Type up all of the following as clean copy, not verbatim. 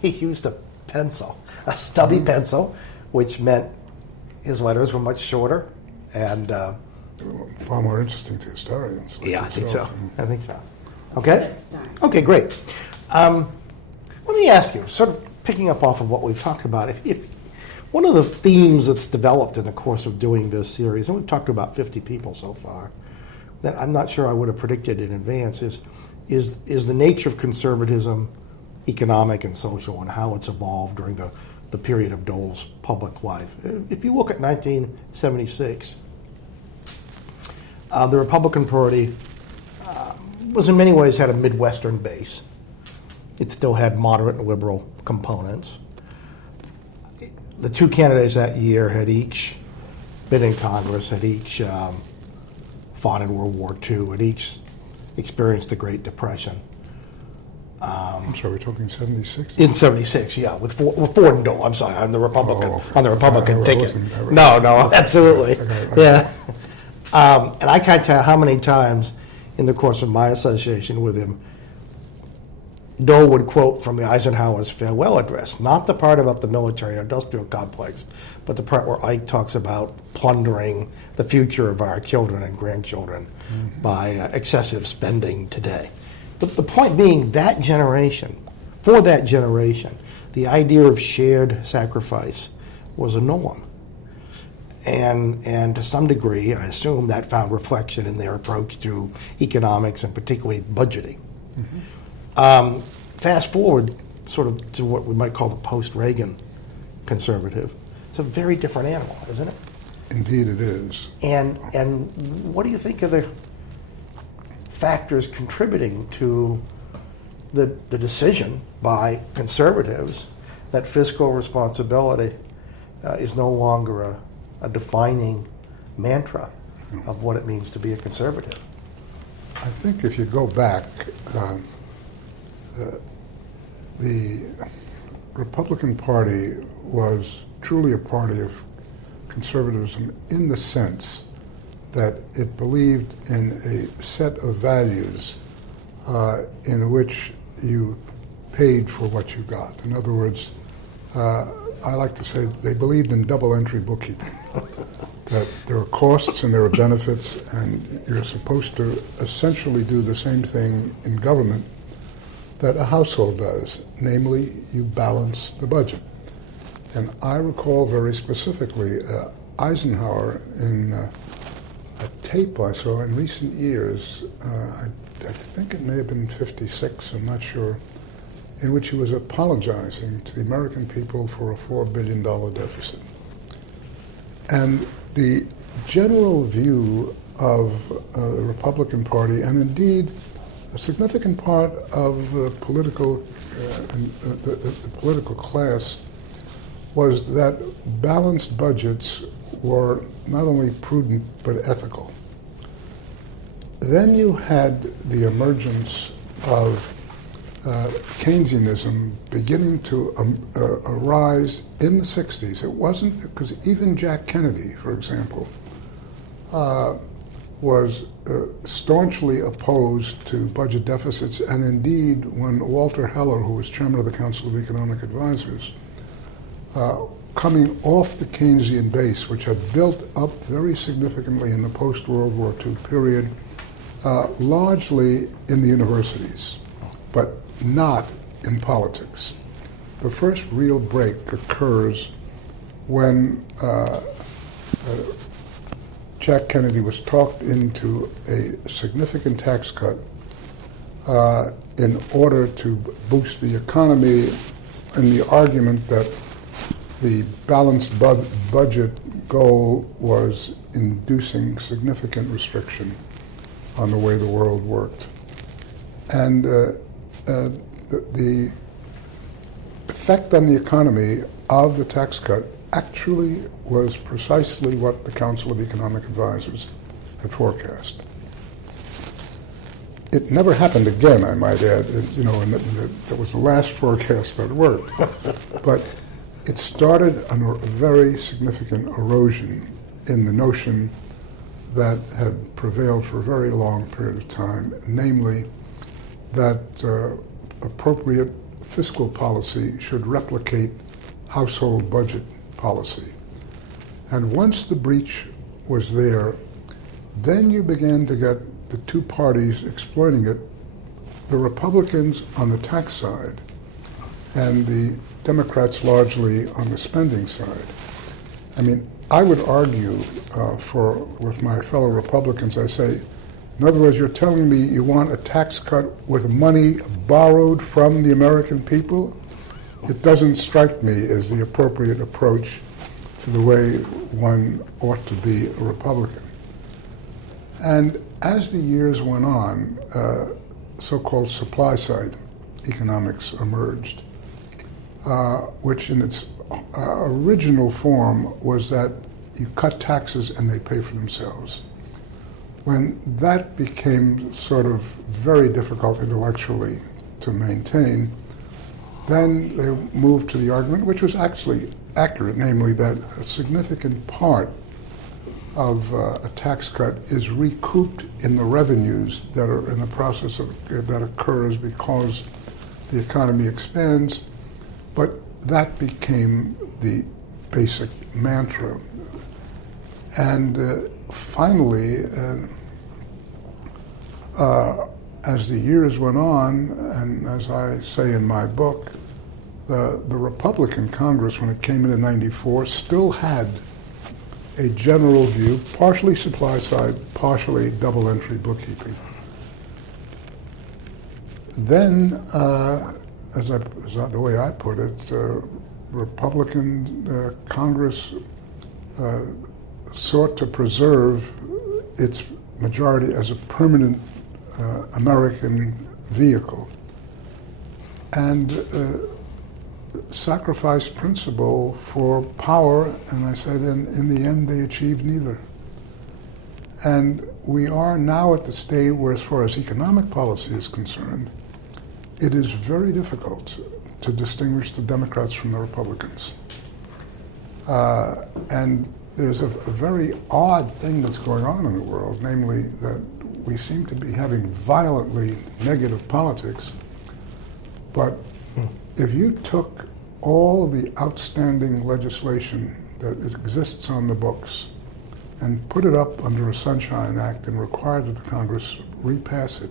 he used a pencil, a stubby pencil, which meant his letters were much shorter and far more interesting to historians. Like yeah, I think yourself. so. I think so. Okay? Okay, great. Let me ask you, sort of picking up off of what we've talked about, if one of the themes that's developed in the course of doing this series, and we've talked to about 50 people so far, that I'm not sure I would have predicted in advance, is the nature of conservatism, economic and social, and how it's evolved during the period of Dole's public life. If you look at 1976, the Republican Party was in many ways had a Midwestern base. It still had moderate and liberal components. The two candidates that year had each been in Congress, had each fought in World War II, had each experienced the Great Depression. I'm sorry, we're talking 76? In 76, yeah, with Ford and Dole. I'm sorry, on the Republican, on the Republican ticket. No, absolutely, yeah. And I can't tell how many times in the course of my association with him, Dole would quote from the Eisenhower's farewell address, not the part about the military-industrial complex, but the part where Ike talks about plundering the future of our children and grandchildren by excessive spending today. The point being, that generation, for that generation, the idea of shared sacrifice was a norm. And to some degree, I assume that found reflection in their approach to economics and particularly budgeting. Fast forward sort of to what we might call the post-Reagan conservative. It's a very different animal, isn't it? Indeed it is. And what do you think of the factors contributing to the decision by conservatives that fiscal responsibility is no longer a defining mantra of what it means to be a conservative? I think if you go back, the Republican Party was truly a party of conservatism in the sense that it believed in a set of values in which you paid for what you got. In other words, I like to say they believed in double entry bookkeeping, that there are costs and there are benefits, and you're supposed to essentially do the same thing in government that a household does, namely you balance the budget. And I recall very specifically Eisenhower in a tape I saw in recent years, I think it may have been 56, I'm not sure, in which he was apologizing to the American people for a $4 billion deficit. And the general view of the Republican Party, and indeed a significant part of the political class, was that balanced budgets were not only prudent but ethical. Then you had the emergence of Keynesianism beginning to arise in the 60s. It wasn't, because even Jack Kennedy, for example, was staunchly opposed to budget deficits, and indeed when Walter Heller, who was chairman of the Council of Economic Advisors, coming off the Keynesian base, which had built up very significantly in the post-World War II period, largely in the universities, but not in politics. The first real break occurs when Jack Kennedy was talked into a significant tax cut in order to boost the economy, and the argument that the balanced budget goal was inducing significant restriction on the way the world worked. And the effect on the economy of the tax cut actually was precisely what the Council of Economic Advisors had forecast. It never happened again, I might add. And that was the last forecast that worked. But it started a very significant erosion in the notion that had prevailed for a very long period of time, namely that appropriate fiscal policy should replicate household budget policy. And once the breach was there, then you began to get the two parties exploiting it, the Republicans on the tax side and the Democrats largely on the spending side. I mean, I would argue with my fellow Republicans, I say, in other words, you're telling me you want a tax cut with money borrowed from the American people? It doesn't strike me as the appropriate approach to the way one ought to be a Republican. And as the years went on, so-called supply-side economics emerged, which in its original form was that you cut taxes and they pay for themselves. When that became sort of very difficult intellectually to maintain, then they moved to the argument, which was actually accurate, namely that a significant part of a tax cut is recouped in the revenues that are in the process that occurs because the economy expands. But that became the basic mantra. And finally, as the years went on, and as I say in my book, the Republican Congress, when it came in 94, still had a general view, partially supply side, partially double entry bookkeeping. Then, the way I put it, Republican Congress sought to preserve its majority as a permanent American vehicle and sacrificed principle for power, and I said in the end they achieved neither. And we are now at the stage where, as far as economic policy is concerned, it is very difficult to distinguish the Democrats from the Republicans. And there's a very odd thing that's going on in the world, namely that we seem to be having violently negative politics, but if you took all of the outstanding legislation that exists on the books and put it up under a Sunshine Act and required that the Congress repass it,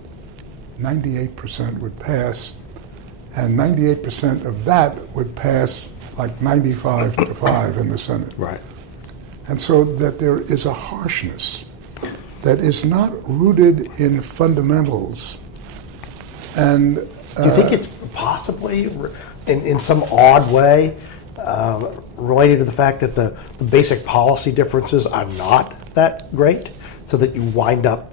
98% would pass, and 98% of that would pass like 95 to 5 in the Senate. Right. And so that there is a harshness that is not rooted in fundamentals. And do you think it's possibly, in some odd way, related to the fact that the basic policy differences are not that great, so that you wind up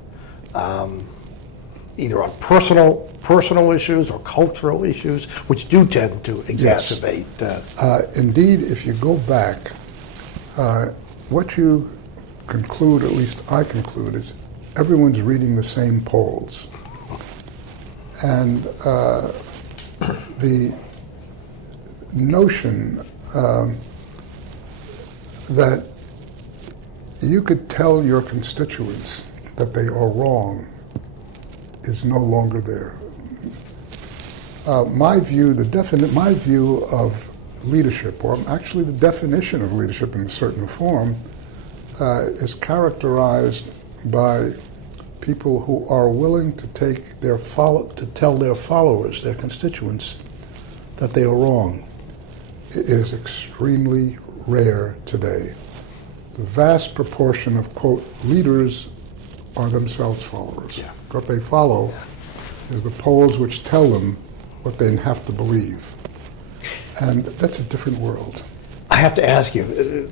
either on personal issues or cultural issues, which do tend to exacerbate? Yes. Indeed, if you go back, what you conclude, at least I conclude, is everyone's reading the same polls. And the notion that you could tell your constituents that they are wrong is no longer there. My view of leadership, or actually the definition of leadership in a certain form, is characterized by people who are willing to tell their followers, their constituents, that they are wrong. It is extremely rare today. The vast proportion of, quote, leaders are themselves followers. Yeah. What they follow is the polls which tell them what they have to believe. And that's a different world. I have to ask you,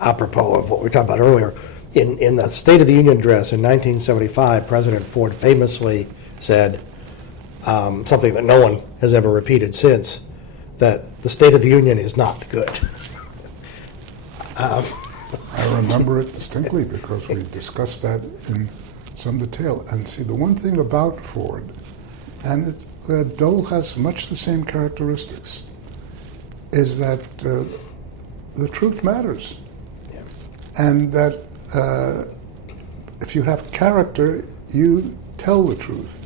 apropos of what we talked about earlier, in the State of the Union address in 1975, President Ford famously said something that no one has ever repeated since, that the State of the Union is not good. I remember it distinctly because we discussed that in some detail. And see, the one thing about Ford, and Dole has much the same characteristics, is that the truth matters. Yeah. And that if you have character, you tell the truth.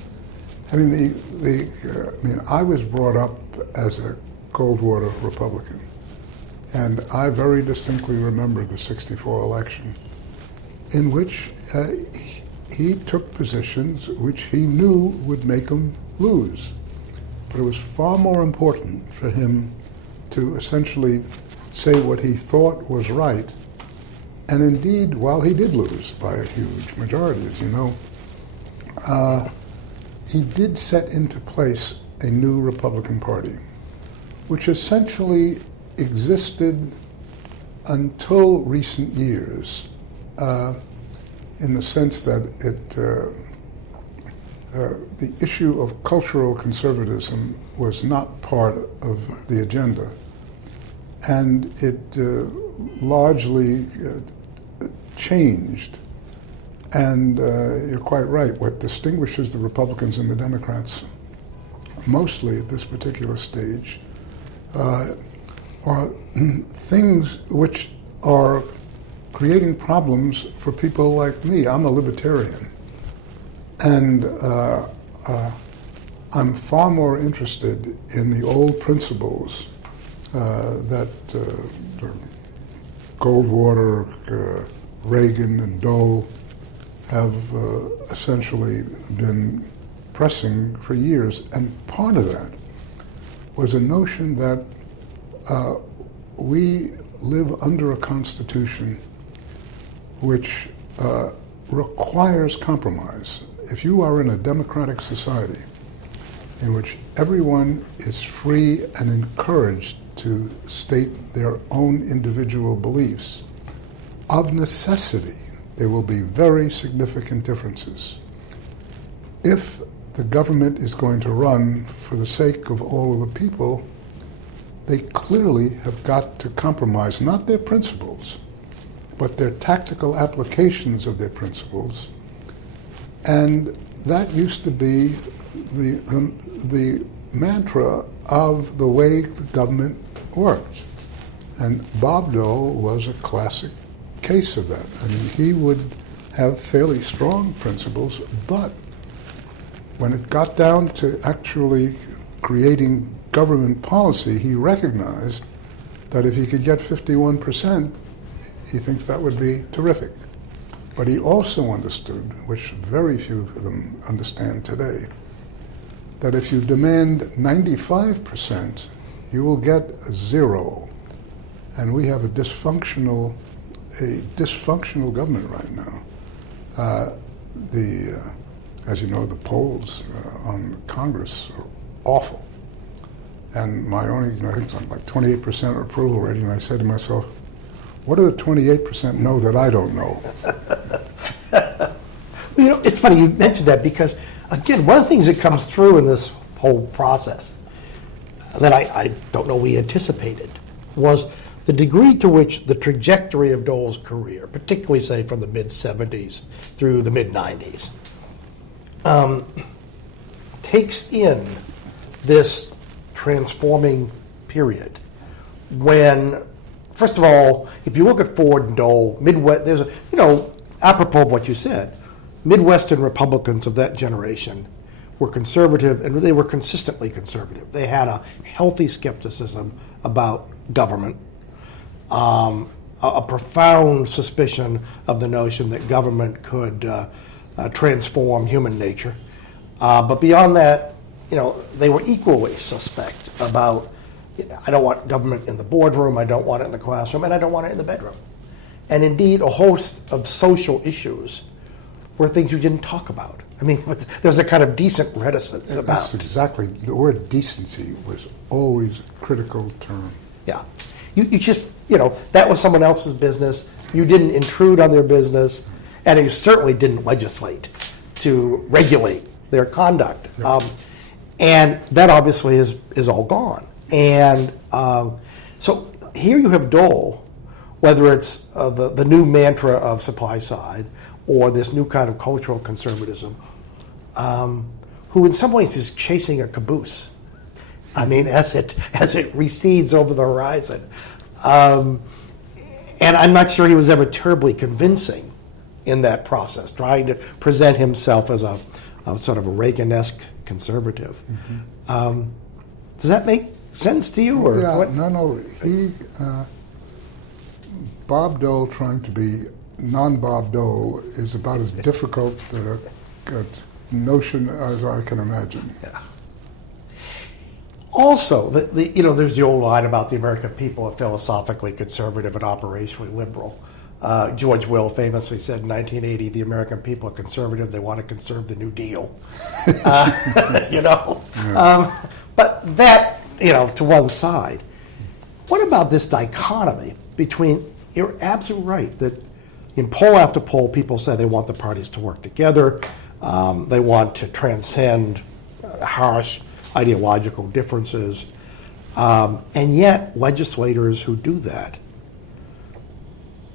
I mean, I was brought up as a Coldwater Republican. And I very distinctly remember the '64 election in which he took positions which he knew would make him lose. But it was far more important for him to essentially say what he thought was right. And indeed, while he did lose by a huge majority, as you know, he did set into place a new Republican Party, which essentially existed until recent years, in the sense that the issue of cultural conservatism was not part of the agenda. And it largely changed. And you're quite right. What distinguishes the Republicans and the Democrats, mostly at this particular stage, are things which are creating problems for people like me. I'm a libertarian. And I'm far more interested in the old principles that Goldwater, Reagan, and Dole have essentially been pressing for years. And part of that was a notion that we live under a constitution which requires compromise. If you are in a democratic society in which everyone is free and encouraged to state their own individual beliefs, of necessity, there will be very significant differences. If the government is going to run for the sake of all of the people, they clearly have got to compromise not their principles, but their tactical applications of their principles. And that used to be the mantra of the way the government worked. And Bob Dole was a classic case of that. I mean, he would have fairly strong principles, but when it got down to actually creating government policy, he recognized that if he could get 51%, he thinks that would be terrific. But he also understood, which very few of them understand today, that if you demand 95%, you will get a zero. And we have a dysfunctional government right now. As you know, the polls on Congress are awful. And my only, I think it's like 28% approval rating, and I said to myself, what do the 28% know that I don't know? Well, it's funny you mentioned that because, again, one of the things that comes through in this whole process that I don't know we anticipated was the degree to which the trajectory of Dole's career, particularly, say, from the mid-'70s through the mid-'90s, takes in this transforming period when, first of all, if you look at Ford and Dole, Midwest, there's a, apropos of what you said, Midwestern Republicans of that generation were conservative, and they were consistently conservative. They had a healthy skepticism about government, a profound suspicion of the notion that government could transform human nature. But beyond that, they were equally suspect about, I don't want government in the boardroom, I don't want it in the classroom, and I don't want it in the bedroom. And indeed, a host of social issues were things you didn't talk about. I mean, there's a kind of decent reticence about. That's exactly, the word decency was always a critical term. Yeah. You just, that was someone else's business. You didn't intrude on their business, and you certainly didn't legislate to regulate their conduct. Yep. And that obviously is all gone. And so here you have Dole, whether it's the new mantra of supply side or this new kind of cultural conservatism, who in some ways is chasing a caboose. I mean, as it recedes over the horizon. And I'm not sure he was ever terribly convincing in that process, trying to present himself as a sort of a Reagan-esque conservative. Mm-hmm. Does that make sense to you? Or Yeah, what? no. Bob Dole trying to be non-Bob Dole is about as difficult a notion as I can imagine. Yeah. Also, there's the old line about the American people are philosophically conservative and operationally liberal. George Will famously said in 1980, the American people are conservative, they want to conserve the New Deal. Yeah. But that, to one side. What about this dichotomy between, you're absolutely right, that in poll after poll, people say they want the parties to work together, they want to transcend harsh ideological differences, and yet legislators who do that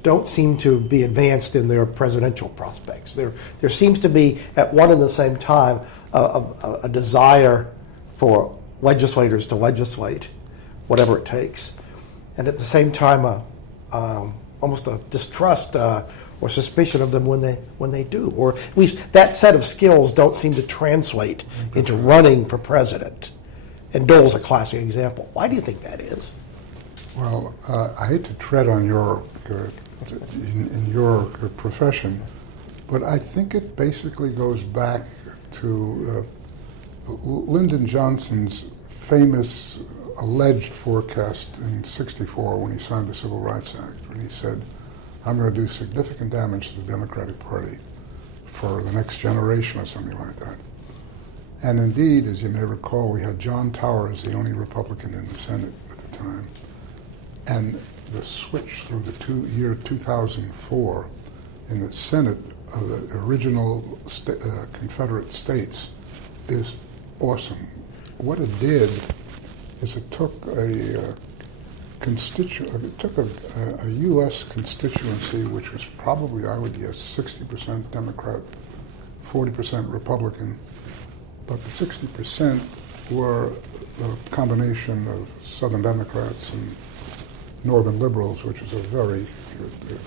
don't seem to be advanced in their presidential prospects. There seems to be, at one and the same time, a desire for legislators to legislate, whatever it takes, and at the same time, almost a distrust or suspicion of them when they do, or at least that set of skills don't seem to translate into running for president. And Dole's a classic example. Why do you think that is? Well, I hate to tread on in your profession, but I think it basically goes back to Lyndon Johnson's famous alleged forecast in '64 when he signed the Civil Rights Act, when he said, I'm going to do significant damage to the Democratic Party for the next generation or something like that. And indeed, as you may recall, we had John Towers, the only Republican in the Senate at the time, and the switch through the year 2004 in the Senate of the original Confederate states is awesome. What it did is it took a U.S. constituency, which was probably, I would guess, 60% Democrat, 40% Republican, but the 60% were a combination of Southern Democrats and Northern liberals, which is a very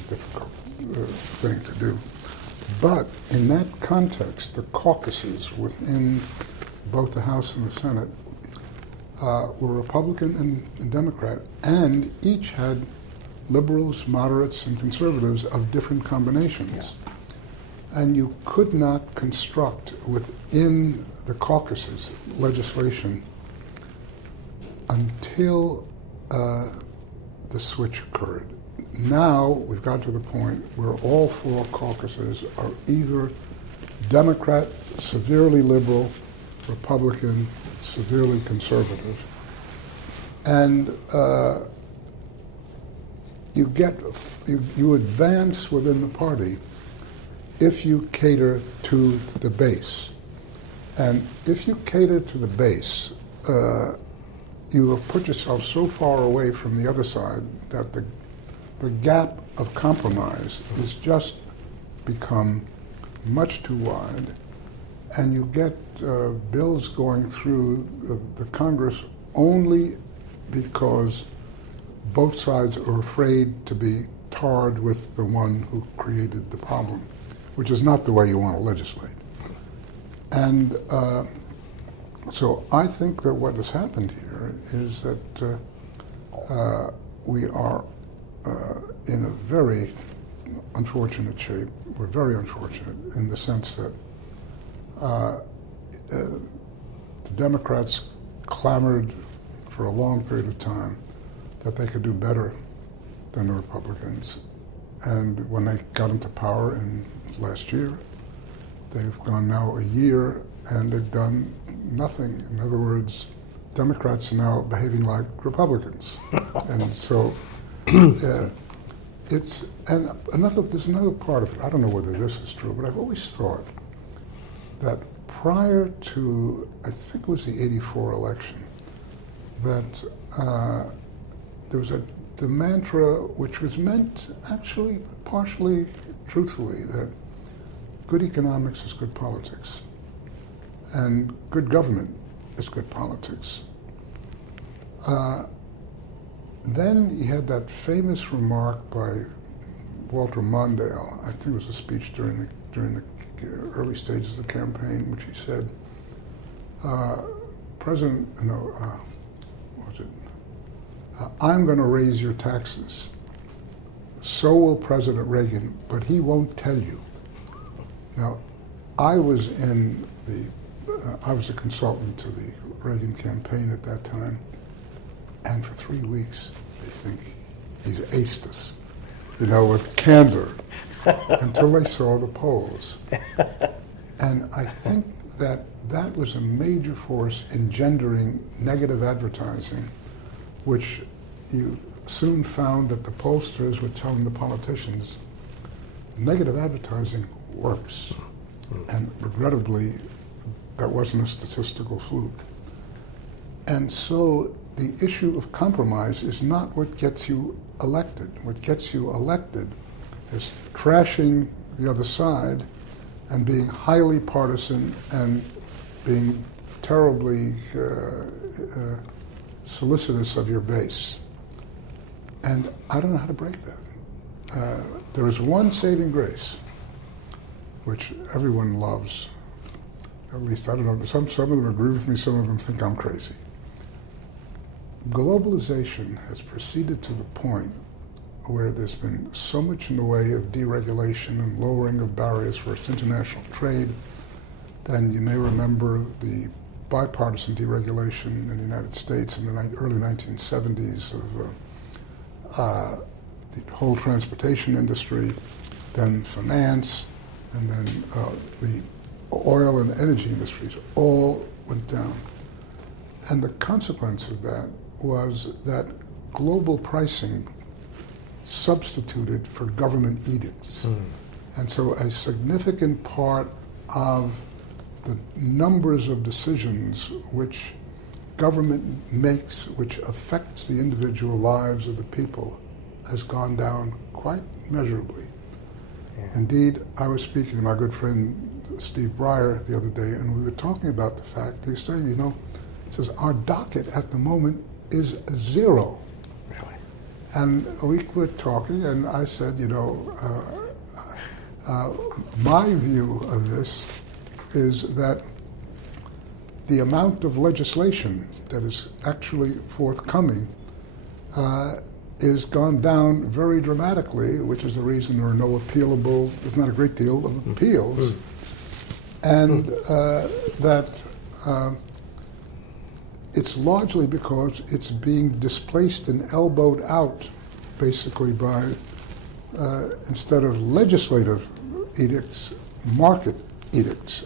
difficult thing to do. But in that context, the caucuses within both the House and the Senate were Republican and Democrat, and each had liberals, moderates, and conservatives of different combinations. Yeah. And you could not construct within the caucuses legislation until the switch occurred. Now we've got to the point where all four caucuses are either Democrat, severely liberal, Republican, severely conservative, and you advance within the party if you cater to the base. And if you cater to the base, you have put yourself so far away from the other side that the gap of compromise has just become much too wide, and you get bills going through the Congress only because both sides are afraid to be tarred with the one who created the problem, which is not the way you want to legislate. And so I think that what has happened here is that we are in a very unfortunate shape. We're very unfortunate in the sense that the Democrats clamored for a long period of time that they could do better than the Republicans. And when they got into power in last year, they've gone now a year and they've done nothing. In other words, Democrats are now behaving like Republicans. And so there's another part of it. I don't know whether this is true, but I've always thought that prior to, I think it was the '84 election, that there was the mantra, which was meant actually partially truthfully, that good economics is good politics, and good government is good politics. Then you had that famous remark by Walter Mondale, I think it was a speech during the early stages of the campaign, which he said, I'm going to raise your taxes. So will President Reagan, but he won't tell you. Now, I was a consultant to the Reagan campaign at that time, and for 3 weeks they think he's aced us, with candor, until they saw the polls. And I think that was a major force engendering negative advertising, which you soon found that the pollsters were telling the politicians, negative advertising works. And regrettably, that wasn't a statistical fluke. And so the issue of compromise is not what gets you elected. What gets you elected is trashing the other side and being highly partisan and being terribly solicitous of your base. And I don't know how to break that. There is one saving grace, which everyone loves. At least, I don't know, some of them agree with me, some of them think I'm crazy. Globalization has proceeded to the point where there's been so much in the way of deregulation and lowering of barriers for international trade. Then you may remember the bipartisan deregulation in the United States in the early 1970s of the whole transportation industry, then finance, and then the oil and energy industries all went down. And the consequence of that was that global pricing substituted for government edicts. And so a significant part of the numbers of decisions which government makes, which affects the individual lives of the people, has gone down quite measurably. Yeah. Indeed, I was speaking to my good friend Steve Breyer the other day, and we were talking about the fact, he was saying, he says, our docket at the moment is 0. Really? And we were talking, and I said, my view of this is that the amount of legislation that is actually forthcoming is gone down very dramatically, which is the reason there are no appealable, there's not a great deal of appeals, and that it's largely because it's being displaced and elbowed out, basically by, instead of legislative edicts, market edicts.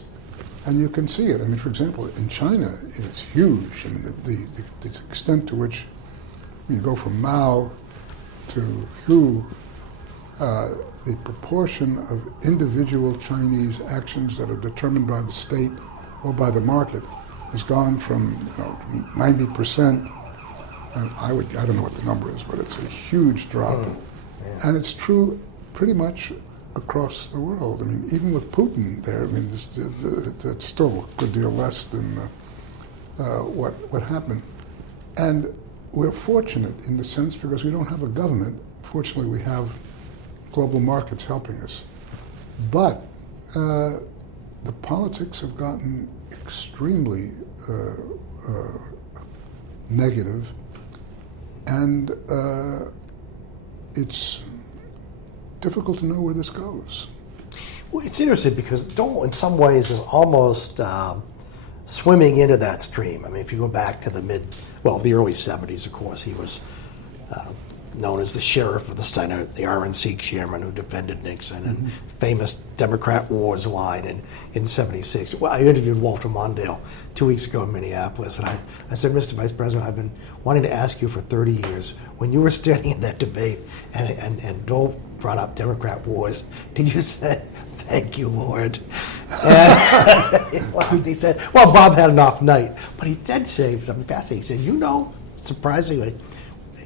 And you can see it. I mean, for example, in China, it's huge. I mean, the extent to which you go from Mao to Hu, the proportion of individual Chinese actions that are determined by the state or by the market has gone from 90%, and I don't know what the number is, but it's a huge drop. And it's true pretty much across the world. I mean, even with Putin there, I mean, it's still a good deal less than what happened. And we're fortunate in the sense because we don't have a government. Fortunately, we have global markets helping us. But the politics have gotten extremely negative, and it's difficult to know where this goes. Well, it's interesting because Dole, in some ways, is almost swimming into that stream. I mean, if you go back to the early 70s, of course, he was known as the sheriff of the Senate, the RNC chairman who defended Nixon, and famous Democrat wars line in 76. Well, I interviewed Walter Mondale 2 weeks ago in Minneapolis, and I said, Mr. Vice President, I've been wanting to ask you for 30 years, when you were standing in that debate and Dole brought up Democrat wars, did you say, thank you, Lord? And he said, well, Bob had an off night, but he did say something fascinating. He said, surprisingly,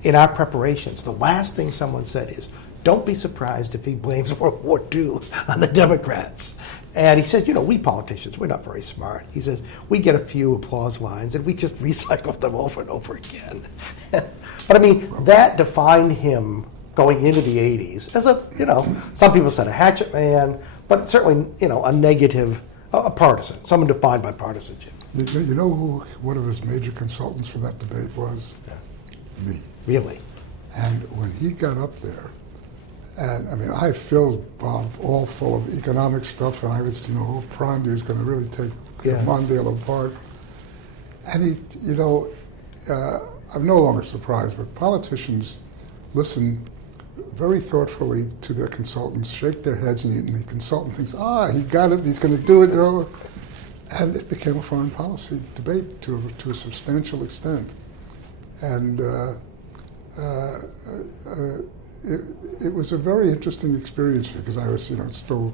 in our preparations, the last thing someone said is, don't be surprised if he blames World War II on the Democrats. And he said, we politicians, we're not very smart. He says, we get a few applause lines and we just recycle them over and over again. But I mean, that defined him going into the 80s as some people said a hatchet man, but certainly, a negative, a partisan, someone defined by partisanship. You know who one of his major consultants for that debate was? Yeah. Me. Really? And when he got up there, and I mean, I filled Bob all full of economic stuff, and I was, primed he was going to really take Mondale apart. And he, I'm no longer surprised, but politicians listen very thoughtfully to their consultants, shake their heads, and the consultant thinks, he got it, he's going to do it. And it became a foreign policy debate to a substantial extent. And it was a very interesting experience because I was, still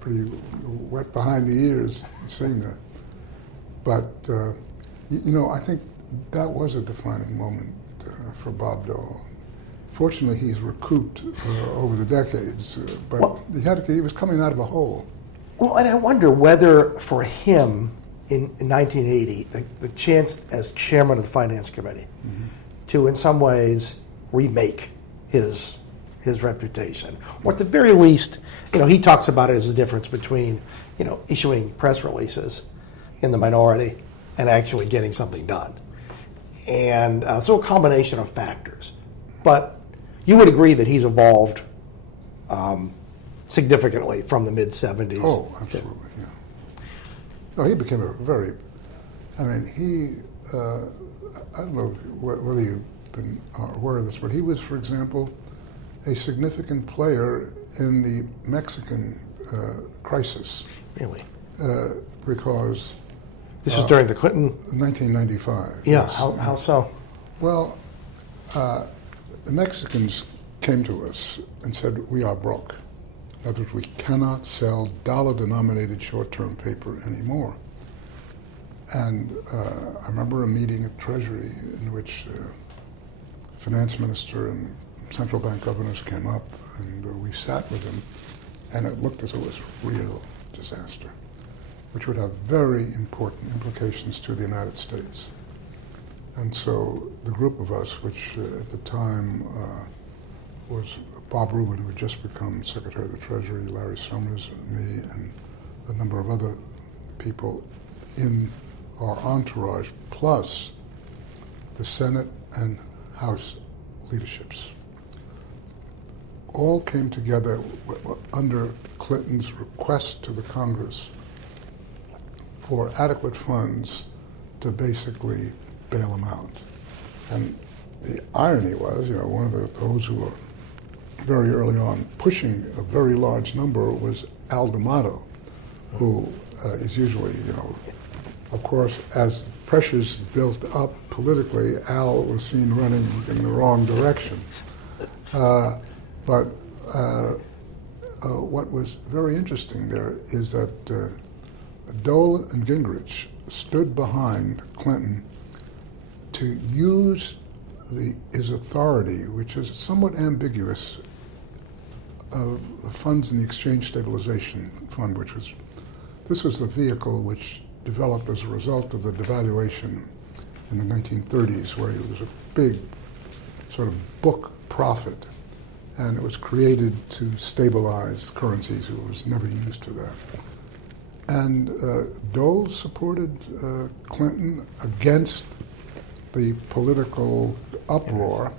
pretty wet behind the ears seeing that. But, I think that was a defining moment for Bob Dole. Fortunately, he's recouped over the decades, but he was coming out of a hole. Well, and I wonder whether for him in 1980, the chance as chairman of the Finance Committee to, in some ways, remake his reputation, or at the very least, he talks about it as the difference between, issuing press releases in the minority and actually getting something done. And so a combination of factors. But you would agree that he's evolved significantly from the mid-'70s. Oh, absolutely, yeah. No, he became I don't know whether you've been aware of this, but he was, for example, a significant player in the Mexican crisis. Really? Because... This was during the Clinton... 1995. Yeah, yes. How so? Well, the Mexicans came to us and said, we are broke. In other words, we cannot sell dollar-denominated short-term paper anymore. And I remember a meeting at Treasury in which finance minister and central bank governors came up, and we sat with them, and it looked as though it was a real disaster, which would have very important implications to the United States. And so the group of us, which at the time was Bob Rubin, who had just become Secretary of the Treasury, Larry Summers, me, and a number of other people in our entourage, plus the Senate and House leaderships, all came together under Clinton's request to the Congress for adequate funds to basically bail him out. And the irony was, one of those who were very early on pushing a very large number was Al D'Amato, who is usually, of course, as pressures built up politically, Al was seen running in the wrong direction. But what was very interesting there is that Dole and Gingrich stood behind Clinton to use his authority, which is somewhat ambiguous, of the funds in the Exchange Stabilization Fund, this was the vehicle which developed as a result of the devaluation in the 1930s, where it was a big sort of book profit, and it was created to stabilize currencies. It was never used for that. And Dole supported Clinton against the political uproar,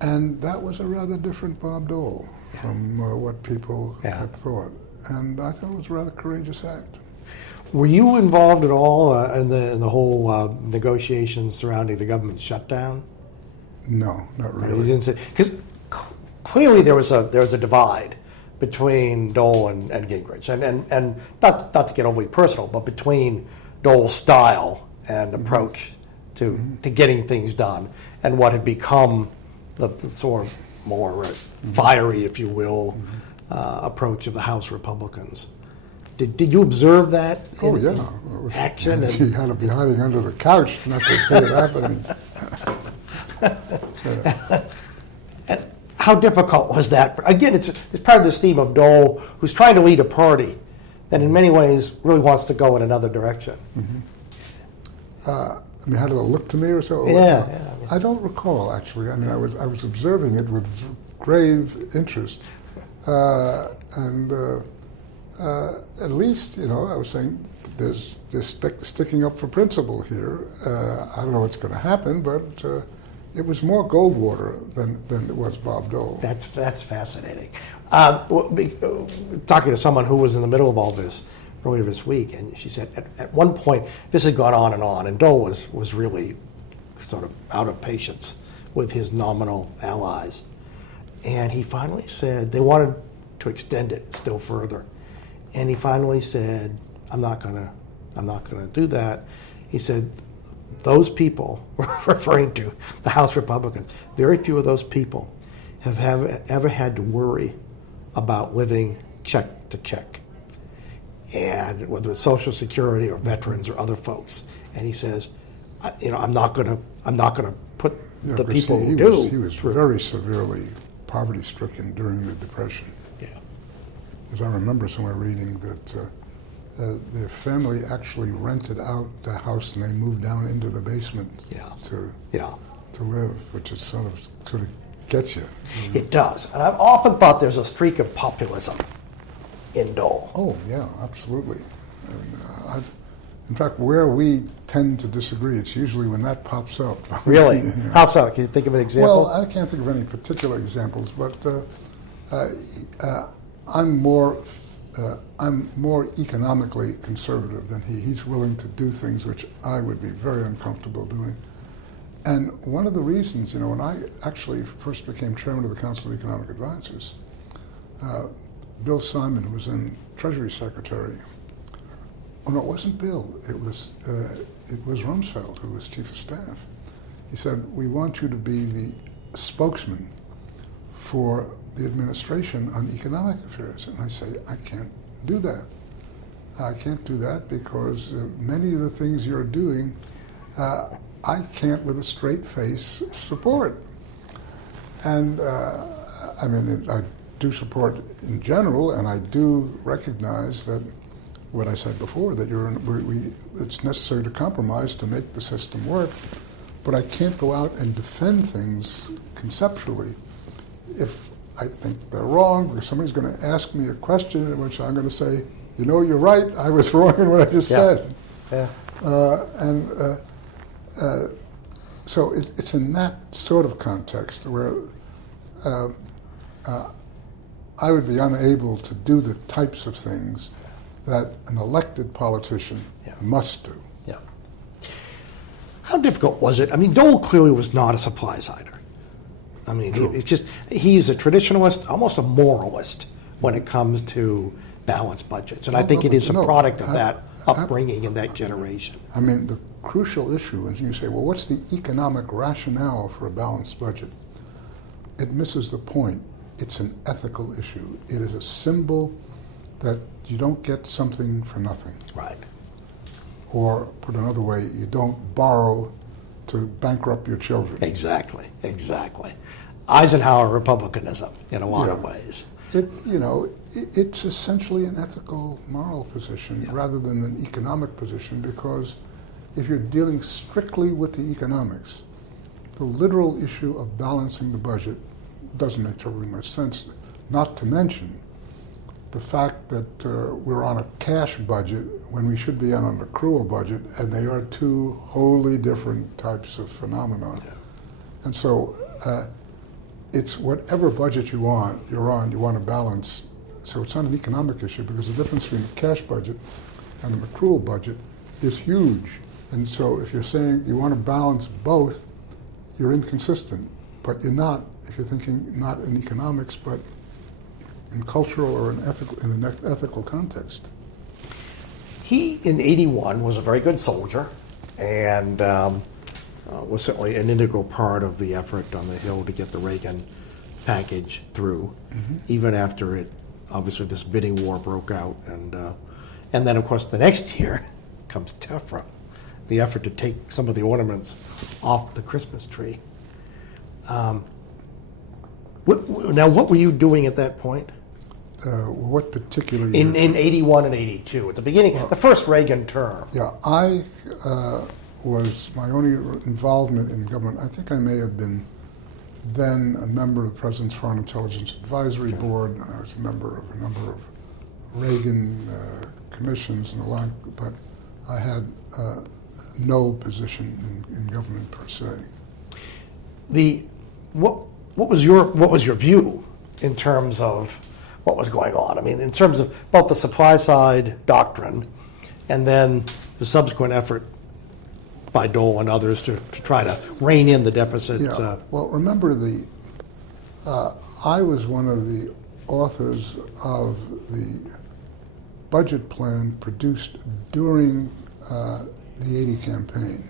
and that was a rather different Bob Dole from what people had thought. And I thought it was a rather courageous act. Were you involved at all in the whole negotiations surrounding the government shutdown? No, not really. You didn't say, because clearly there was a divide between Dole and Gingrich, and not to get overly personal, but between Dole's style and approach to getting things done and what had become the sort of more fiery, if you will, approach of the House Republicans. Did you observe that? In action? He had to be hiding under the couch not to see it happening. And how difficult was that? Again, it's part of this theme of Dole, who's trying to lead a party that in many ways really wants to go in another direction. How did it look to me or so? Yeah. I don't recall, actually. I was observing it with grave interest. And at least, I was saying there's sticking up for principle here. I don't know what's going to happen, but, It was more Goldwater than it was Bob Dole. That's fascinating. Talking to someone who was in the middle of all this earlier this week, and she said at one point this had gone on, and Dole was really sort of out of patience with his nominal allies, and he finally said they wanted to extend it still further, and he finally said, I'm not gonna do that. He said, those people, referring to the House Republicans, very few of those people have ever had to worry about living check to check, and whether it's Social Security or veterans or other folks. And he says, I'm not going to put the people who do. He was very severely poverty-stricken during the Depression. Yeah. As I remember somewhere reading that the family actually rented out the house and they moved down into the basement to live, which is sort of gets you. It does. And I've often thought there's a streak of populism in Dole. Oh, yeah, absolutely. And, in fact, where we tend to disagree, it's usually when that pops up. Really? How so? Can you think of an example? Well, I can't think of any particular examples, but I'm more economically conservative than he. He's willing to do things which I would be very uncomfortable doing. And one of the reasons, when I actually first became chairman of the Council of Economic Advisors, Bill Simon, who was then Treasury Secretary, no, it wasn't Bill, it was Rumsfeld, who was Chief of Staff. He said, we want you to be the spokesman for the administration on economic affairs. And I say, I can't do that. I can't do that because many of the things you're doing, I can't with a straight face support. And I do support in general, and I do recognize that what I said before, that it's necessary to compromise to make the system work, but I can't go out and defend things conceptually if I think they're wrong, because somebody's going to ask me a question in which I'm going to say, you're right, I was wrong in what I just said. Yeah. So it's in that sort of context where I would be unable to do the types of things that an elected politician must do. Yeah. How difficult was it? I mean, Dole clearly was not a supply sider. I mean, he's a traditionalist, almost a moralist when it comes to balanced budgets. And I think it is a product of that upbringing in that generation. I mean, the crucial issue is you say, well, what's the economic rationale for a balanced budget? It misses the point. It's an ethical issue. It is a symbol that you don't get something for nothing. Right. Or, put another way, you don't borrow to bankrupt your children. Exactly. Eisenhower Republicanism in a lot of ways. It's essentially an ethical, moral position rather than an economic position, because if you're dealing strictly with the economics, the literal issue of balancing the budget doesn't make terribly much sense, not to mention the fact that we're on a cash budget when we should be on an accrual budget, and they are two wholly different types of phenomena. Yeah. And so it's whatever budget you're on, you want to balance. So it's not an economic issue, because the difference between a cash budget and an accrual budget is huge. And so if you're saying you want to balance both, you're inconsistent. But you're not if you're thinking not in economics, but in cultural or in an ethical context. He, in '81, was a very good soldier, and was certainly an integral part of the effort on the Hill to get the Reagan package through, even after it, obviously, this bidding war broke out. And then, of course, the next year comes TEFRA, the effort to take some of the ornaments off the Christmas tree. Now, what were you doing at that point? What particular year? In '81 and '82, at the beginning, the first Reagan term. Yeah, I was my only involvement in government. I think I may have been then a member of the President's Foreign Intelligence Advisory Board. I was a member of a number of Reagan commissions and the like, but I had no position in government per se. what was your view in terms of what was going on? I mean, in terms of both the supply side doctrine and then the subsequent effort by Dole and others to try to rein in the deficit. Yeah. Well, remember I was one of the authors of the budget plan produced during the 80 campaign.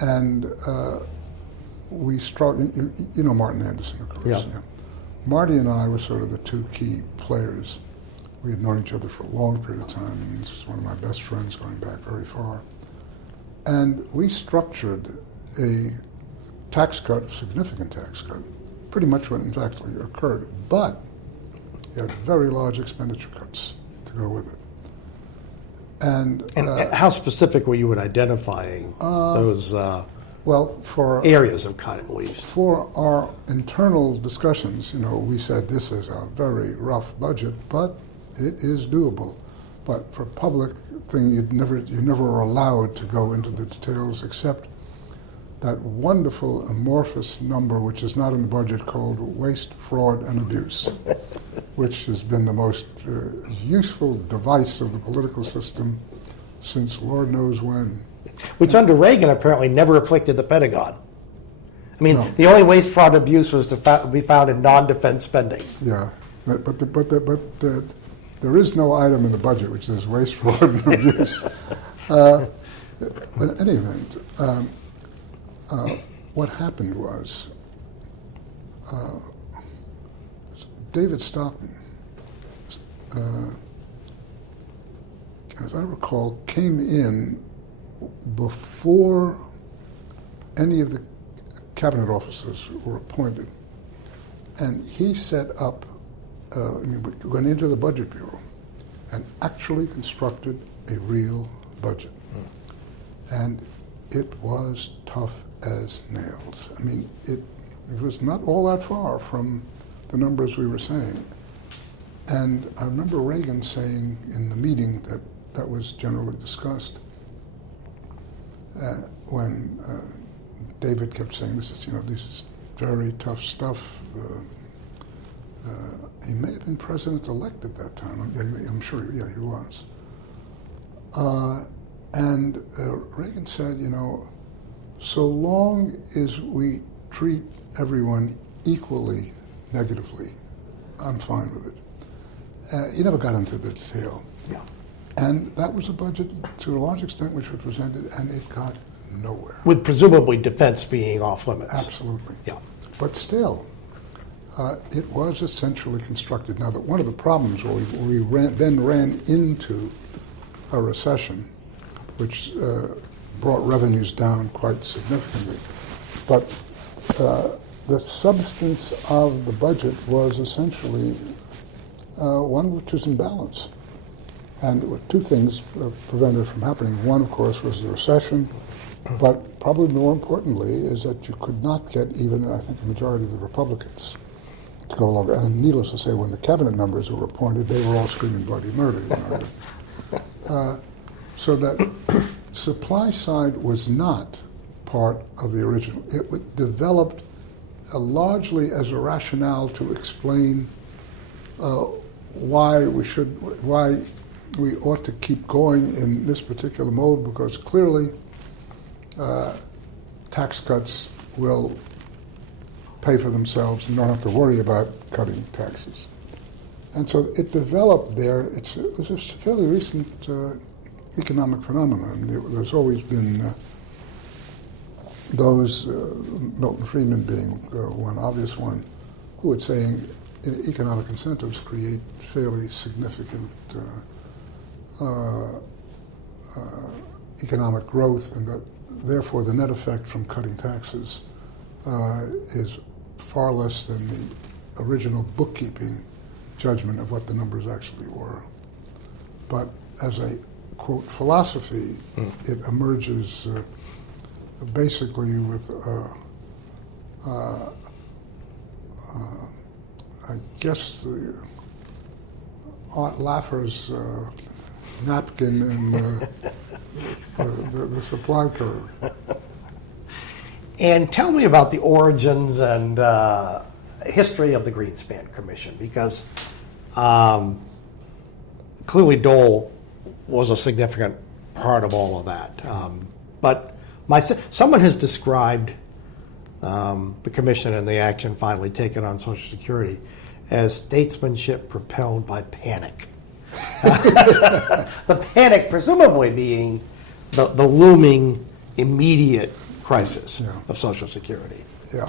And we struggled, you know Martin Anderson, of course. Yeah. Yeah. Marty and I were sort of the two key players. We had known each other for a long period of time, and this is one of my best friends going back very far. And we structured a tax cut, a significant tax cut, pretty much what in fact occurred, but you had very large expenditure cuts to go with it. And how specific were you in identifying those for areas of cut, at least? For our internal discussions, we said this is a very rough budget, but it is doable. But for public thing, you never were allowed to go into the details except that wonderful amorphous number, which is not in the budget, called waste, fraud, and abuse, which has been the most useful device of the political system since Lord knows when. Which under Reagan apparently never afflicted the Pentagon. I mean, No. The only waste, fraud, and abuse was to be found in non-defense spending. Yeah, but there is no item in the budget which is waste, fraud, and abuse. But in any event, what happened was David Stockton, as I recall, came in before any of the cabinet officers were appointed, and he set up, we went into the Budget Bureau and actually constructed a real budget. And it was tough as nails. I mean, it was not all that far from the numbers we were saying. And I remember Reagan saying in the meeting that was generally discussed, when David kept saying, this is very tough stuff. He may have been president-elect at that time. I'm sure, yeah, he was. And Reagan said, so long as we treat everyone equally negatively, I'm fine with it. He never got into the detail. Yeah. And that was a budget, to a large extent, which was presented, and it got nowhere. With presumably defense being off limits. Absolutely. Yeah. But still, it was essentially constructed. Now, one of the problems we then ran into a recession, which brought revenues down quite significantly. But the substance of the budget was essentially one which was in balance. And two things prevented it from happening. One, of course, was the recession, but probably more importantly is that you could not get even, I think, a majority of the Republicans to go along. And needless to say, when the cabinet members were appointed, they were all screaming bloody murder. So that supply side was not part of the original. It developed largely as a rationale to explain why we ought to keep going in this particular mode, because clearly tax cuts will pay for themselves and don't have to worry about cutting taxes. And so it developed there. It was a fairly recent economic phenomenon. There's always been those, Milton Friedman being one obvious one, who would say economic incentives create fairly significant economic growth, and that therefore the net effect from cutting taxes is far less than the original bookkeeping judgment of what the numbers actually were. But as a, quote, philosophy, it emerges basically with, I guess, the Art Laffer's napkin and the supply curve. And tell me about the origins and history of the Greenspan Commission, because clearly Dole was a significant part of all of that. But someone has described the commission and the action finally taken on Social Security as statesmanship propelled by panic. The panic presumably being the looming immediate crisis of Social Security. Yeah.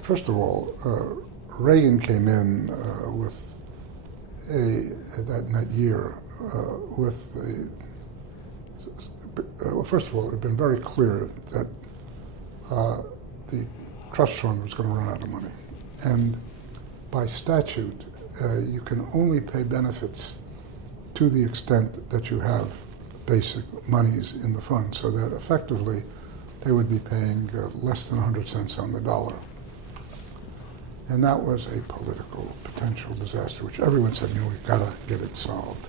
First of all, Reagan came in with that year with well, first of all, it had been very clear that the trust fund was going to run out of money. And by statute, you can only pay benefits to the extent that you have basic monies in the fund, so that effectively they would be paying less than 100 cents on the dollar. And that was a political potential disaster, which everyone said, we've got to get it solved.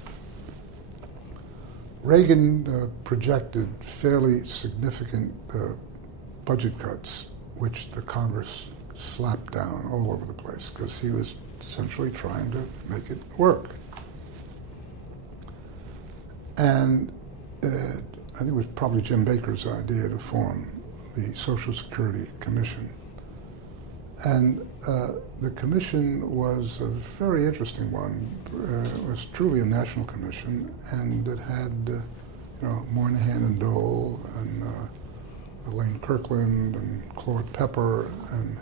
Reagan projected fairly significant budget cuts, which the Congress slapped down all over the place because he was essentially trying to make it work. And I think it was probably Jim Baker's idea to form the Social Security Commission. And the commission was a very interesting one. It was truly a national commission, and it had, Moynihan and Dole and Elaine Kirkland and Claude Pepper, and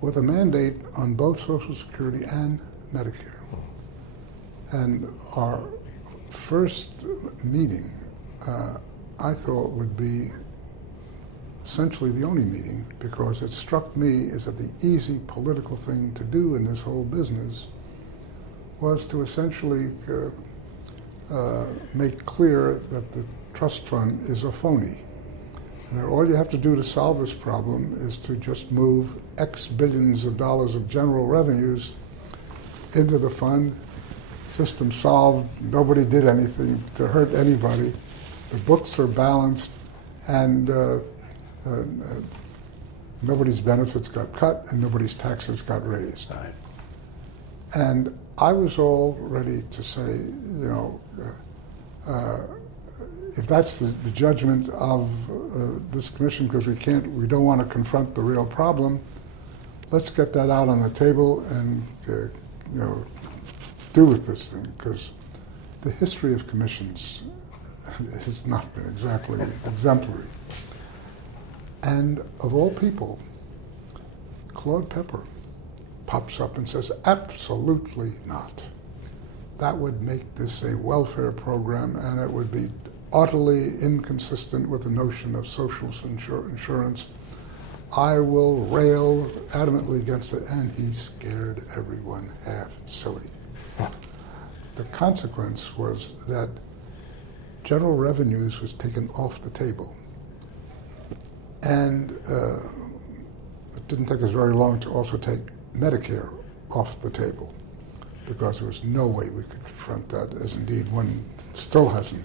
with a mandate on both Social Security and Medicare. And our first meeting, I thought, would be essentially the only meeting, because it struck me as that the easy political thing to do in this whole business was to essentially make clear that the trust fund is a phony. And that all you have to do to solve this problem is to just move X billions of dollars of general revenues into the fund. System solved. Nobody did anything to hurt anybody. The books are balanced, and nobody's benefits got cut and nobody's taxes got raised. Right. And I was all ready to say, if that's the judgment of this commission, because we don't want to confront the real problem, let's get that out on the table and do with this thing, because the history of commissions has not been exactly exemplary. And of all people, Claude Pepper pops up and says, absolutely not. That would make this a welfare program, and it would be utterly inconsistent with the notion of social insurance. I will rail adamantly against it, and he scared everyone half silly. The consequence was that general revenues was taken off the table. And it didn't take us very long to also take Medicare off the table, because there was no way we could confront that, as indeed one still hasn't.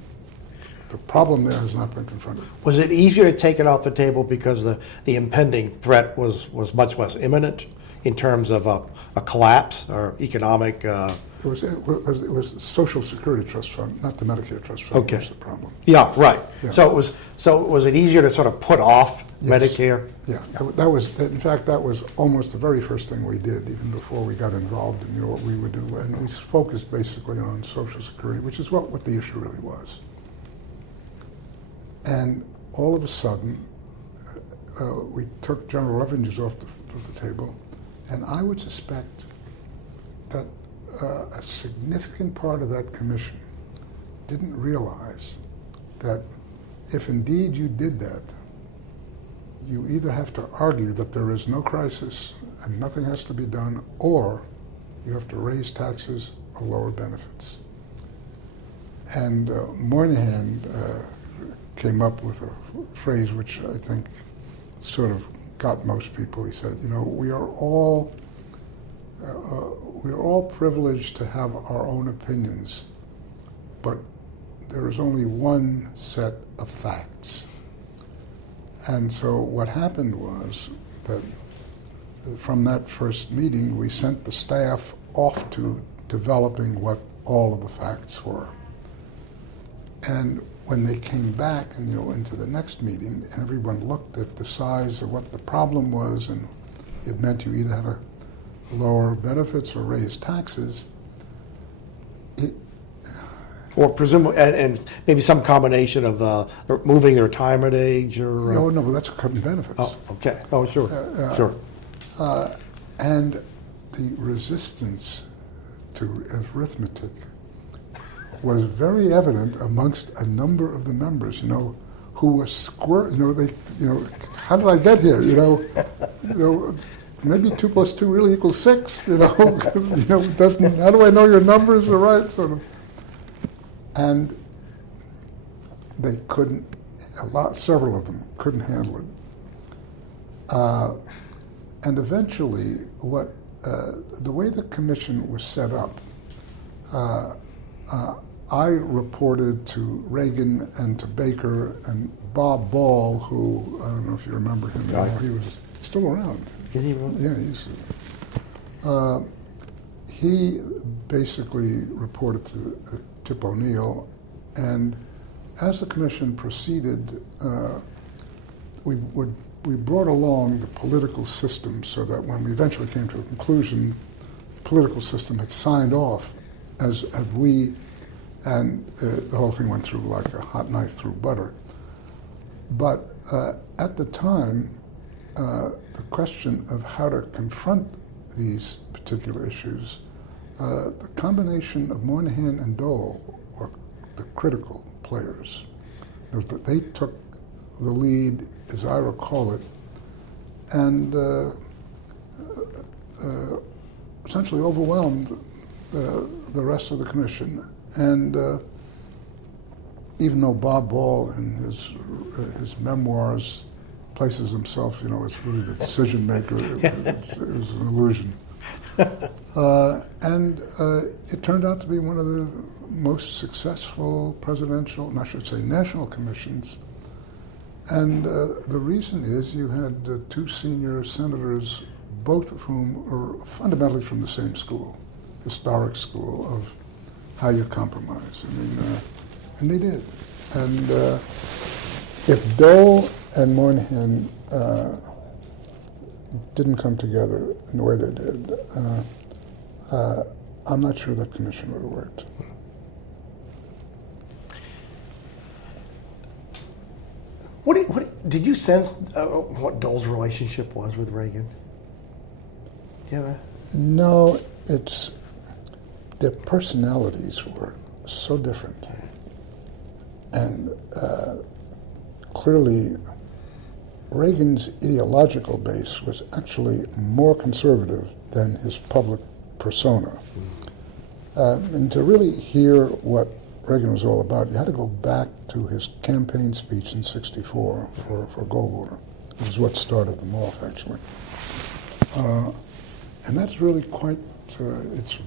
The problem there has not been confronted. Was it easier to take it off the table because the impending threat was much less imminent in terms of a collapse or economic? It was the Social Security Trust Fund, not the Medicare Trust Fund. Okay. Was the problem. Yeah, right. Yeah. So was it easier to sort of put off Medicare? Yeah, that was, in fact, that was almost the very first thing we did, even before we got involved in what we would do. And we focused basically on Social Security, which is what the issue really was. And all of a sudden, we took general revenues off the table, and I would suspect that a significant part of that commission didn't realize that if indeed you did that, you either have to argue that there is no crisis and nothing has to be done, or you have to raise taxes or lower benefits. And Moynihan came up with a phrase which I think sort of got most people. He said, we are all privileged to have our own opinions, but there is only one set of facts. And so what happened was that from that first meeting, we sent the staff off to developing what all of the facts were. And when they came back and into the next meeting, and everyone looked at the size of what the problem was, and it meant you either had to lower benefits or raise taxes. Or presumably, and maybe some combination of moving the retirement age, or no, but that's cutting benefits. Oh, okay. Oh, sure, sure. And the resistance to arithmetic was very evident amongst a number of the members, who were how did I get here? Maybe 2 + 2 really equals 6. Doesn't. How do I know your numbers are right? Sort of. And they couldn't. Several of them couldn't handle it. And eventually, the way the commission was set up, I reported to Reagan and to Baker and Bob Ball, who I don't know if you remember him. He was still around. Is he really? Yeah, he basically reported to Tip O'Neill, and as the commission proceeded, we brought along the political system so that when we eventually came to a conclusion, the political system had signed off, as had we, and the whole thing went through like a hot knife through butter. But at the time, the question of how to confront these particular issues, the combination of Moynihan and Dole were the critical players. They took the lead, as I recall it, and essentially overwhelmed the rest of the commission. And even though Bob Ball in his memoirs places himself, as really the decision maker, it was an illusion. And it turned out to be one of the most successful presidential, and I should say national commissions. And the reason is you had 2 senior senators, both of whom are fundamentally from the same school, historic school of how you compromise. And they did. And if Dole and Moynihan didn't come together in the way they did, I'm not sure that commission would have worked. What did you sense what Dole's relationship was with Reagan? Yeah. No, their personalities were so different, and clearly Reagan's ideological base was actually more conservative than his public persona. And to really hear what Reagan was all about, you had to go back to his campaign speech in '64 for Goldwater, which is what started them off, actually. And that's really quite, it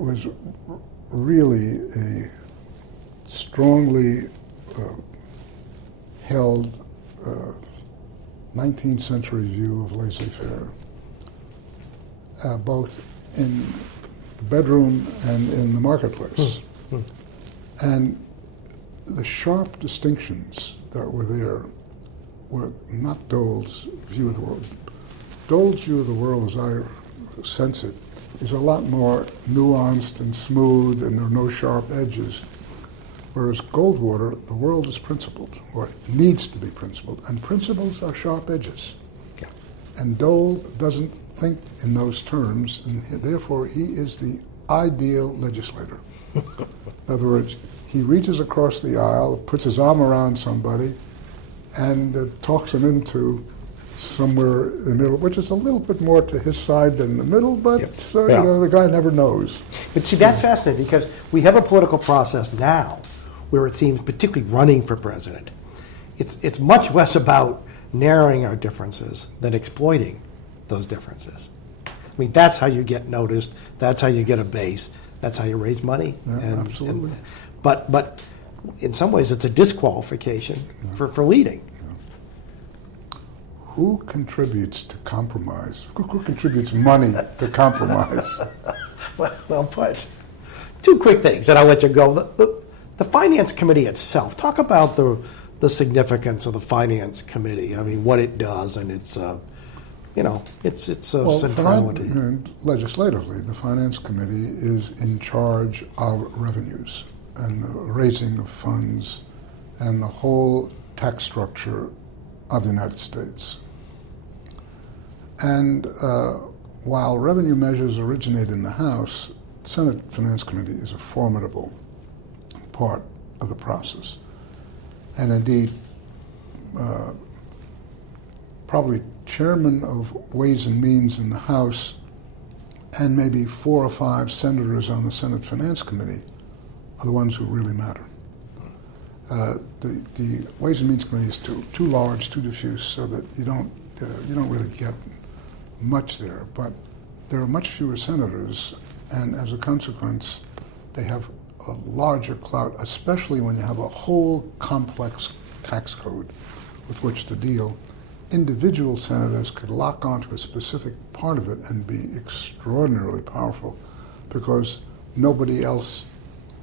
was really a strongly held 19th century view of laissez-faire, both in the bedroom and in the marketplace. And the sharp distinctions that were there were not Dole's view of the world. Dole's view of the world, as I sense it, is a lot more nuanced and smooth, and there are no sharp edges. Whereas Goldwater, the world is principled, or it needs to be principled, and principles are sharp edges. Yeah. And Dole doesn't think in those terms, and therefore he is the ideal legislator. In other words, he reaches across the aisle, puts his arm around somebody, and talks them into somewhere in the middle, which is a little bit more to his side than the middle, but the guy never knows. But see, that's fascinating, because we have a political process now where it seems, particularly running for president, it's much less about narrowing our differences than exploiting those differences. I mean, that's how you get noticed. That's how you get a base. That's how you raise money. Yeah, absolutely. But in some ways, it's a disqualification for leading. Who contributes to compromise? Who contributes money to compromise? Well put. Two quick things, and I'll let you go. The Finance Committee itself. Talk about the significance of the Finance Committee. I mean, what it does, and its centrality. Legislatively, the Finance Committee is in charge of revenues and the raising of funds and the whole tax structure of the United States. And while revenue measures originate in the House, the Senate Finance Committee is a formidable part of the process. And indeed, probably chairman of Ways and Means in the House and maybe 4 or 5 senators on the Senate Finance Committee are the ones who really matter. The Ways and Means Committee is too large, too diffuse, so that you don't really get much there. But there are much fewer senators, and as a consequence, they have a larger clout, especially when you have a whole complex tax code with which to deal. Individual senators could lock onto a specific part of it and be extraordinarily powerful because nobody else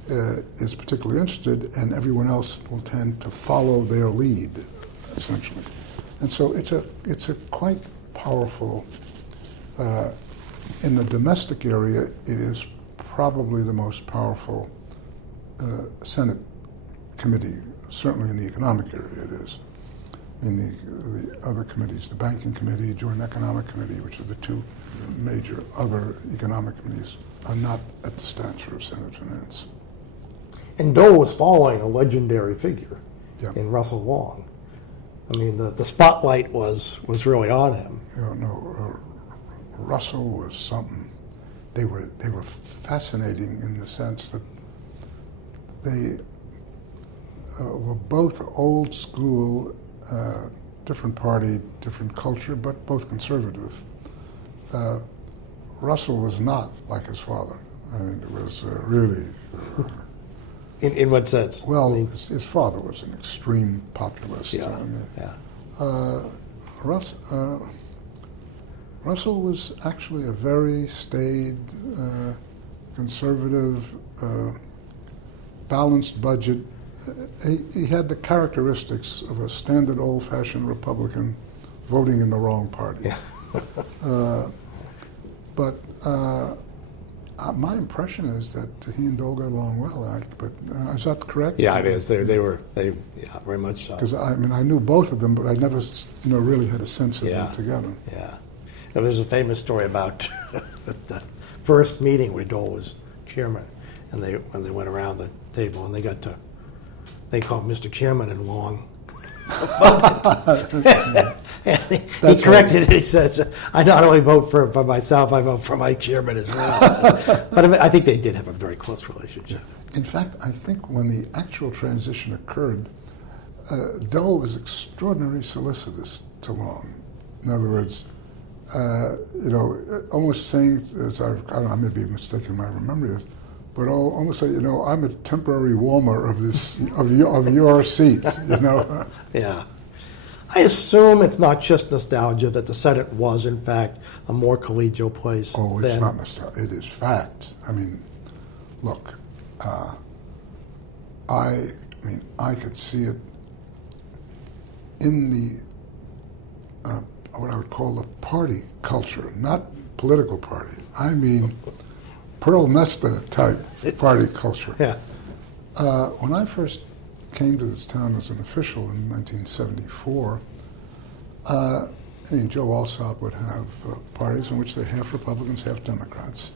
is particularly interested, and everyone else will tend to follow their lead, essentially. And so it's a quite powerful. In the domestic area, it is probably the most powerful Senate committee. Certainly in the economic area, it is. In the other committees, the Banking Committee, Joint Economic Committee, which are the 2 major other economic committees, are not at the stature of Senate Finance. And Dole was following a legendary figure Yeah. in Russell Long. I mean, the spotlight was really on him. Russell was something. They were fascinating in the sense that they were both old school, different party, different culture, but both conservative. Russell was not like his father. I mean, it was really. In what sense? Well, his father was an extreme populist. Yeah. I mean, yeah. Russell was actually a very staid, conservative, balanced budget. He had the characteristics of a standard old-fashioned Republican voting in the wrong party. Yeah. But my impression is that he and Dole got along well. But is that correct? Yeah, it is. They very much so. Because I knew both of them, but I never really had a sense of them together. Yeah. There was a famous story about the first meeting where Dole was chairman, and when they went around the table and they called Mr. Chairman and Long. And he corrected it. He says, "I not only vote for myself, I vote for my chairman as well." But I think they did have a very close relationship. In fact, I think when the actual transition occurred, Dole was extraordinarily solicitous to Long. In other words, almost saying, I may be mistaken in my remembering this, but almost say, I'm a temporary warmer of this of your seat, Yeah. I assume it's not just nostalgia that the Senate was, in fact, a more collegial place. Oh, it's not nostalgia. It is fact. I mean, look, I could see it in the what I would call the party culture, not political party. I mean, Pearl Mesta type party culture. Yeah. When I first came to this town as an official in 1974, Joe Alsop would have parties in which they half Republicans, half Democrats.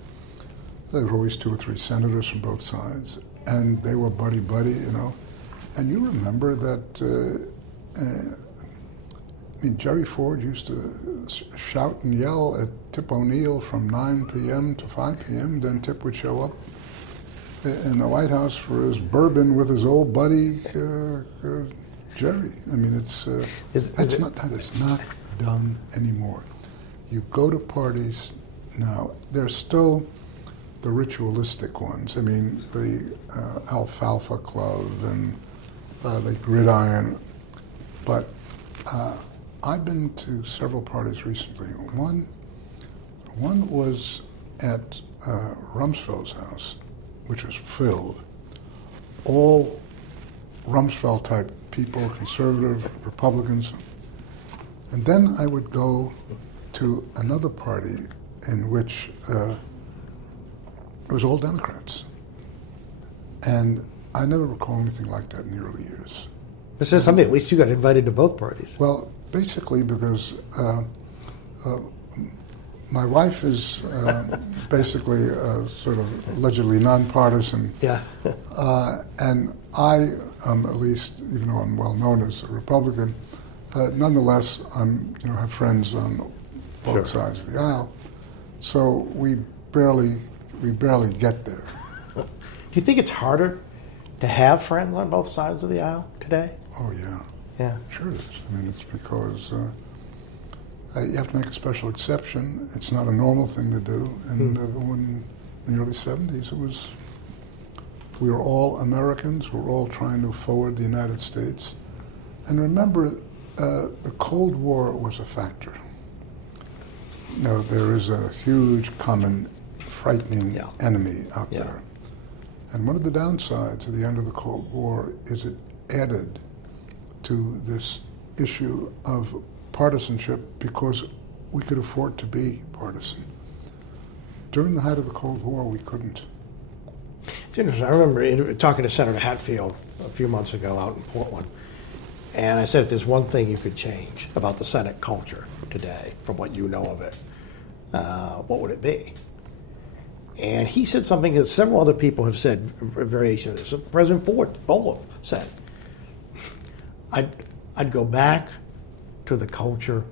There were always 2 or 3 senators from both sides, and they were buddy-buddy, And you remember that, Jerry Ford used to shout and yell at Tip O'Neill from 9 p.m. to 5 p.m., then Tip would show up in the White House for his bourbon with his old buddy Jerry. I mean, that is not done anymore. You go to parties Now, there's still the ritualistic ones. I mean, the Alfalfa Club and the Gridiron. But I've been to several parties recently. One was at Rumsfeld's house, which was filled. All Rumsfeld-type people, conservative, Republicans. And then I would go to another party in which it was all Democrats. And I never recall anything like that in the early years. This is something, at least you got invited to both parties. Well, basically because my wife is basically sort of allegedly nonpartisan. Yeah. And I, at least, even though I'm well known as a Republican, nonetheless, have friends on both sides of the aisle. So we barely get there. Do you think it's harder to have friends on both sides of the aisle today? Oh, yeah. Yeah. Sure it is. I mean, it's because you have to make a special exception. It's not a normal thing to do. And when in the early 70s, we were all Americans. We were all trying to forward the United States. And remember, the Cold War was a factor. There is a huge, common, frightening enemy out there. And one of the downsides of the end of the Cold War is it added to this issue of partisanship because we could afford to be partisan. During the height of the Cold War, we couldn't. It's interesting. I remember talking to Senator Hatfield a few months ago out in Portland, and I said, if there's one thing you could change about the Senate culture today, from what you know of it, what would it be? And he said something that several other people have said, a variation of this. President Ford, both said, I'd go back to the culture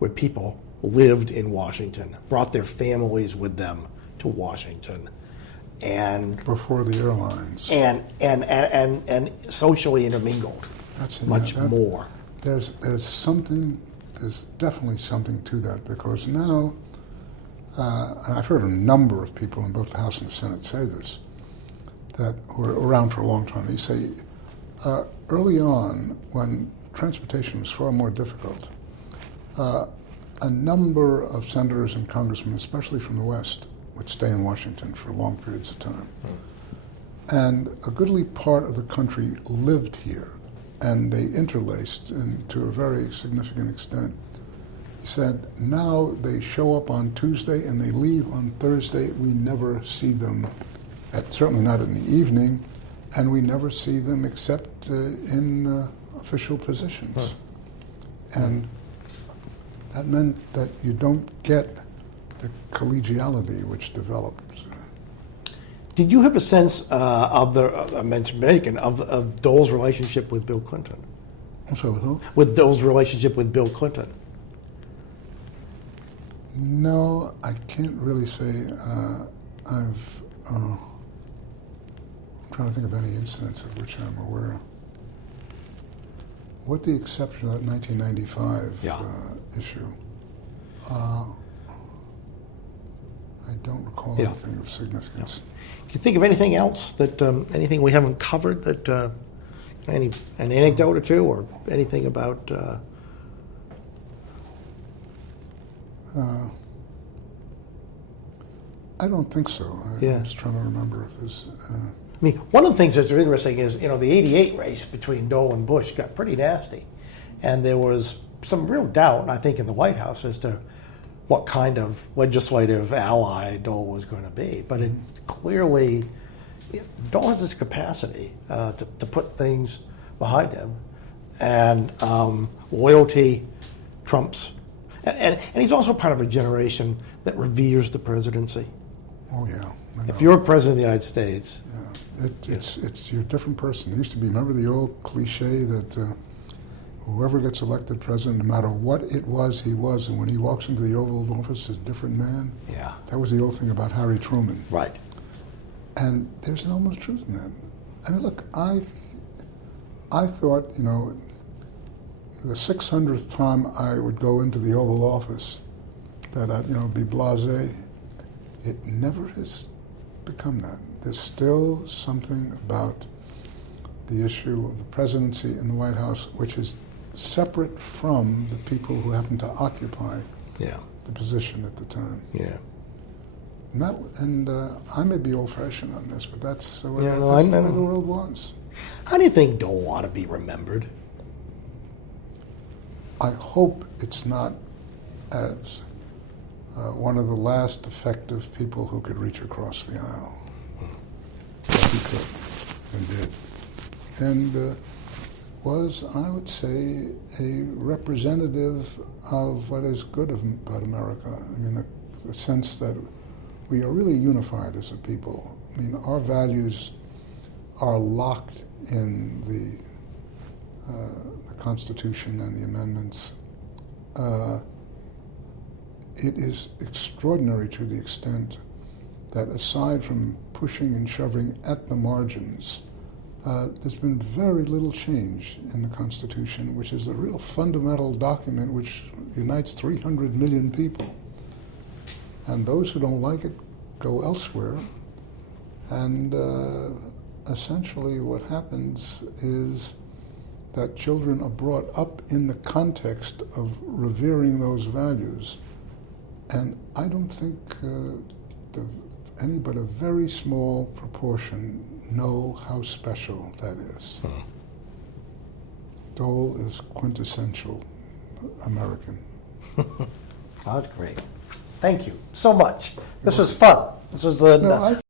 where people lived in Washington, brought their families with them to Washington, and before the airlines, and socially intermingled. That's much more. There's definitely something to that, because now, and I've heard a number of people in both the House and the Senate say this, that were around for a long time. They say, early on, when transportation was far more difficult, a number of senators and congressmen, especially from the West, would stay in Washington for long periods of time. And a goodly part of the country lived here, and they interlaced to a very significant extent. He said, now they show up on Tuesday and they leave on Thursday. We never see them, certainly not in the evening, and we never see them except in official positions. And that meant that you don't get the collegiality which developed. Did you have a sense of I mentioned Reagan, of Dole's relationship with Bill Clinton? I'm sorry, with who? With Dole's relationship with Bill Clinton? No, I can't really say I'm trying to think of any incidents of which I'm aware. With the exception of that 1995 issue, I don't recall anything of significance. Can you think of anything else anything we haven't covered an anecdote or two, or anything about? I don't think so. I'm just trying to remember if there's. I mean, one of the things that's interesting is, the 88 race between Dole and Bush got pretty nasty. And there was some real doubt, I think, in the White House as to what kind of legislative ally Dole was going to be. But it clearly, Dole has this capacity to put things behind him. And loyalty trumps. And he's also part of a generation that reveres the presidency. Oh, yeah. If you're president of the United States... It's you're a different person. It used to be, remember the old cliche that whoever gets elected president, no matter what it was, he was, and when he walks into the Oval Office, is a different man? Yeah. That was the old thing about Harry Truman. Right. And there's an element of truth in that. I mean, look, I thought, the 600th time I would go into the Oval Office, that I'd, be blasé, It never has become that. There's still something about the issue of the presidency in the White House which is separate from the people who happen to occupy the position at the time. Yeah. And I may be old-fashioned on this, but that's the way Yeah, no, the world was. How do you think Dole ought to be remembered? I hope it's not as one of the last effective people who could reach across the aisle. But he could and did. And was, I would say, a representative of what is good about America. I mean, the sense that we are really unified as a people. I mean, our values are locked in the Constitution and the amendments. It is extraordinary to the extent that aside from pushing and shoving at the margins, there's been very little change in the Constitution, which is a real fundamental document which unites 300 million people. And those who don't like it go elsewhere. And essentially what happens is that children are brought up in the context of revering those values. And I don't think any but a very small proportion know how special that is. Dole is quintessential American. Oh, that's great. Thank you so much. This was fun. This was the